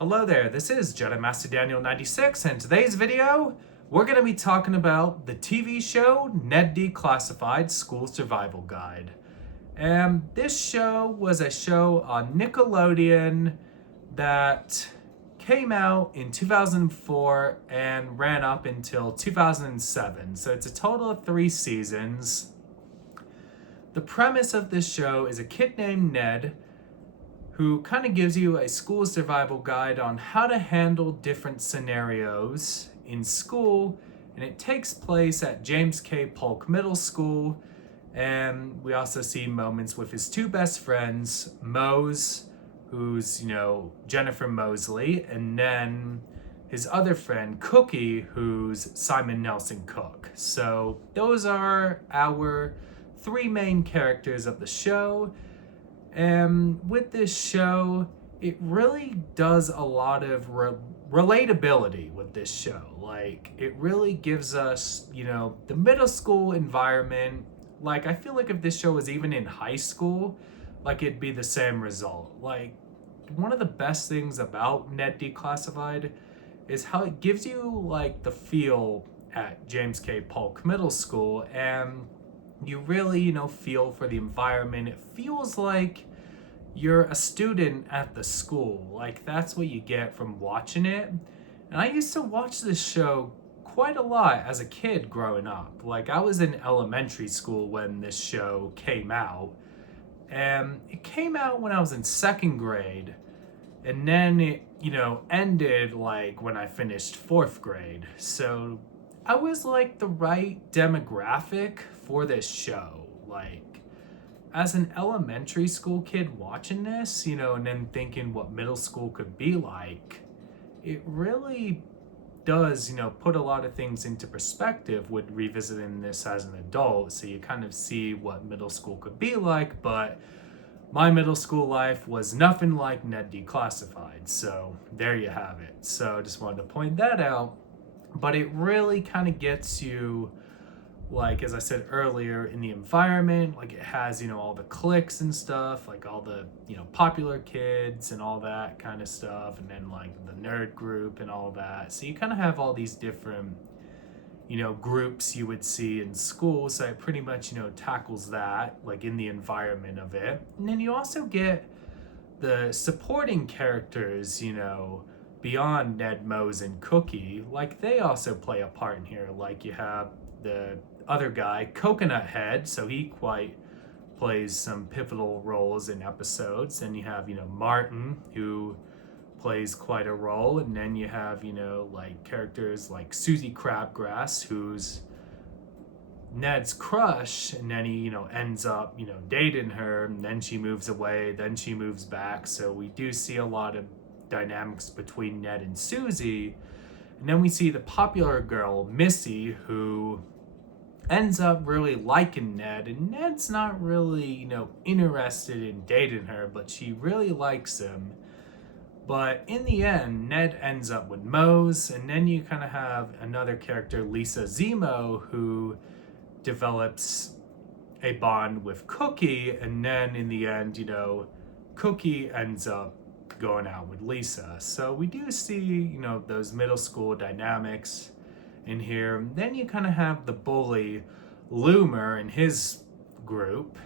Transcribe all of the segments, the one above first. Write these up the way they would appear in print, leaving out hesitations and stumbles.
Hello there, this is Jedi Master Daniel 96, and today's video, we're going to be talking about the TV show Ned Declassified School Survival Guide. And this show was a show on Nickelodeon that came out in 2004 and ran up until 2007. So it's a total of 3 seasons. The premise of this show is a kid named Ned who kind of gives you a school survival guide on how to handle different scenarios in school, and it takes place at James K. Polk Middle School. And we also see moments with his 2 best friends, Mose, who's, Jennifer Mosley, and then his other friend, Cookie, who's Simon Nelson Cook. So those are our 3 main characters of the show. And with this show, it really does a lot of relatability with this show. Like, it really gives us, the middle school environment. Like, I feel like if this show was even in high school, like, it'd be the same result. Like, one of the best things about Ned Declassified is how it gives you, like, the feel at James K. Polk Middle School, and you really, feel for the environment. It feels like you're a student at the school. Like, that's what you get from watching it. And I used to watch this show quite a lot as a kid growing up. Like, I was in elementary school when this show came out. And it came out when I was in 2nd grade. And then it, ended like when I finished 4th grade. So I was like the right demographic for this show. Like, as an elementary school kid watching this, and then thinking what middle school could be like, it really does, put a lot of things into perspective with revisiting this as an adult. So you kind of see what middle school could be like, but my middle school life was nothing like Ned Declassified. So there you have it. So I just wanted to point that out. But it really kind of gets you, like, as I said earlier, in the environment. Like, it has, all the cliques and stuff, like all the, popular kids and all that kind of stuff. And then, like, the nerd group and all that. So you kind of have all these different, groups you would see in school. So it pretty much, tackles that, like, in the environment of it. And then you also get the supporting characters, beyond Ned, Mose, and Cookie. Like, they also play a part in here. Like, you have the other guy, Coconut Head, so he quite plays some pivotal roles in episodes. And you have, Martin, who plays quite a role. And then you have, like, characters like Susie Crabgrass, who's Ned's crush, and then he, ends up, dating her, and then she moves away, then she moves back. So we do see a lot of dynamics between Ned and Susie. And then we see the popular girl, Missy, who ends up really liking Ned, and Ned's not really, interested in dating her, but she really likes him. But in the end, Ned ends up with Mose, and then you kind of have another character, Lisa Zemo, who develops a bond with Cookie, and then in the end, Cookie ends up going out with Lisa. So we do see, those middle school dynamics in here. Then you kind of have the bully Loomer and his group.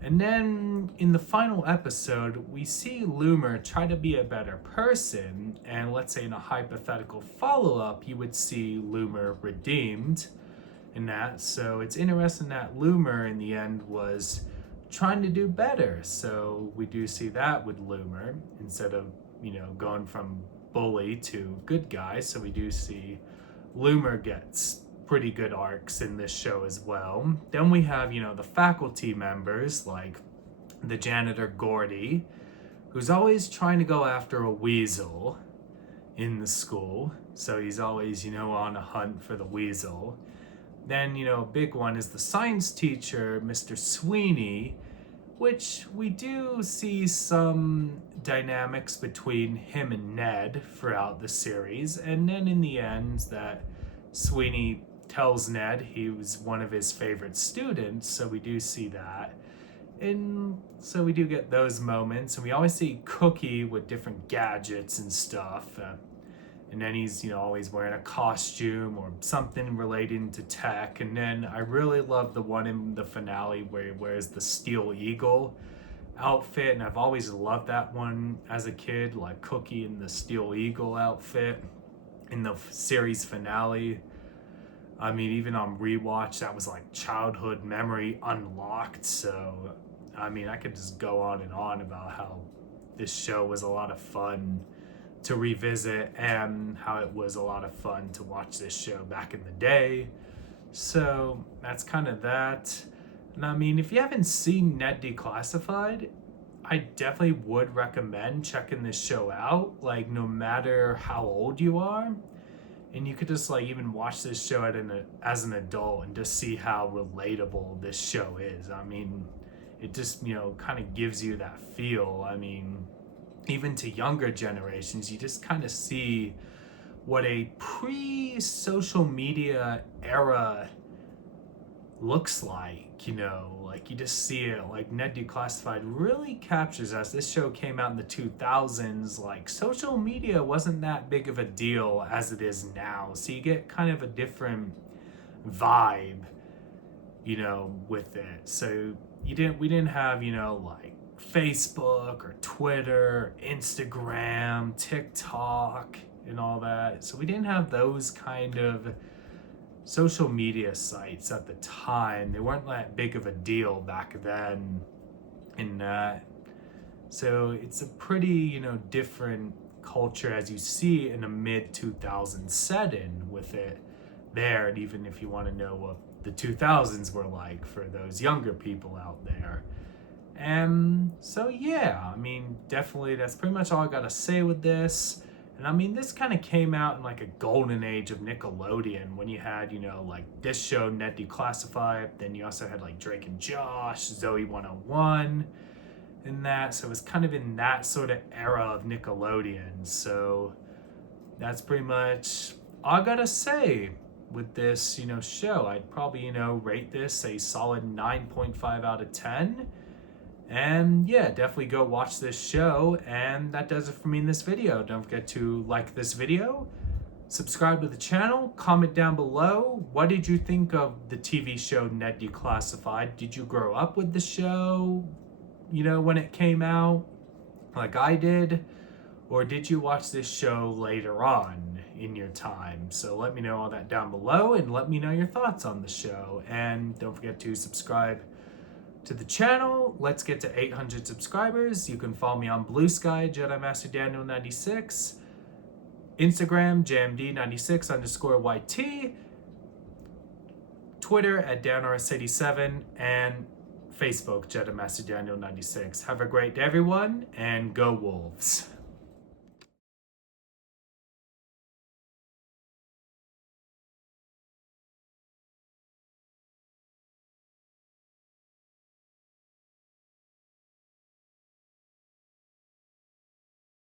And then in the final episode, we see Loomer try to be a better person. And let's say in a hypothetical follow-up, you would see Loomer redeemed in that. So it's interesting that Loomer in the end was trying to do better. So we do see that with Loomer instead of, going from bully to good guy. So we do see Loomer gets pretty good arcs in this show as well. Then we have, the faculty members like the janitor Gordy, who's always trying to go after a weasel in the school. So he's always, on a hunt for the weasel. Then, a big one is the science teacher, Mr. Sweeney, which we do see some dynamics between him and Ned throughout the series. And then in the end, that Sweeney tells Ned he was one of his favorite students, so we do see that. And so we do get those moments, and we always see Cookie with different gadgets and stuff. And then he's, always wearing a costume or something relating to tech. And then I really love the one in the finale where he wears the Steel Eagle outfit, and I've always loved that one as a kid, like Cookie in the Steel Eagle outfit in the series finale. I mean, even on rewatch, that was like childhood memory unlocked. So, I mean, I could just go on and on about how this show was a lot of fun to revisit and how it was a lot of fun to watch this show back in the day. So that's kind of that. And I mean, if you haven't seen Ned Declassified, I definitely would recommend checking this show out, like no matter how old you are. And you could just like even watch this show as an adult and just see how relatable this show is. I mean, it just, kind of gives you that feel. I mean, even to younger generations, you just kind of see what a pre-social media era looks like, like you just see it. Like Ned Declassified really captures us. This show came out in the 2000s. Like social media wasn't that big of a deal as it is now, so you get kind of a different vibe, with it. So we didn't have, like Facebook or Twitter, Instagram, TikTok, and all that. So we didn't have those kind of social media sites at the time. They weren't that big of a deal back then in that. So it's a pretty, different culture as you see in a mid 2000s setting with it there. And even if you want to know what the 2000s were like for those younger people out there. And so, yeah, I mean, definitely that's pretty much all I got to say with this. And I mean, this kind of came out in like a golden age of Nickelodeon when you had, like this show, Ned Declassified. Then you also had like Drake and Josh, Zoe 101, and that. So it was kind of in that sort of era of Nickelodeon. So that's pretty much all I got to say with this, show. I'd probably, rate this a solid 9.5 out of 10. And yeah, definitely go watch this show. And that does it for me in this video. Don't forget to like this video, subscribe to the channel, comment down below. What did you think of the TV show Ned Declassified? Did you grow up with the show, when it came out, like I did? Or did you watch this show later on in your time? So let me know all that down below and let me know your thoughts on the show. And don't forget to subscribe to the channel. Let's get to 800 subscribers. You can follow me on Bluesky, Jedi Master Daniel 96, Instagram, JMD96_YT, Twitter at DanRS87, and Facebook, Jedi Master Daniel 96. Have a great day, everyone, and go Wolves.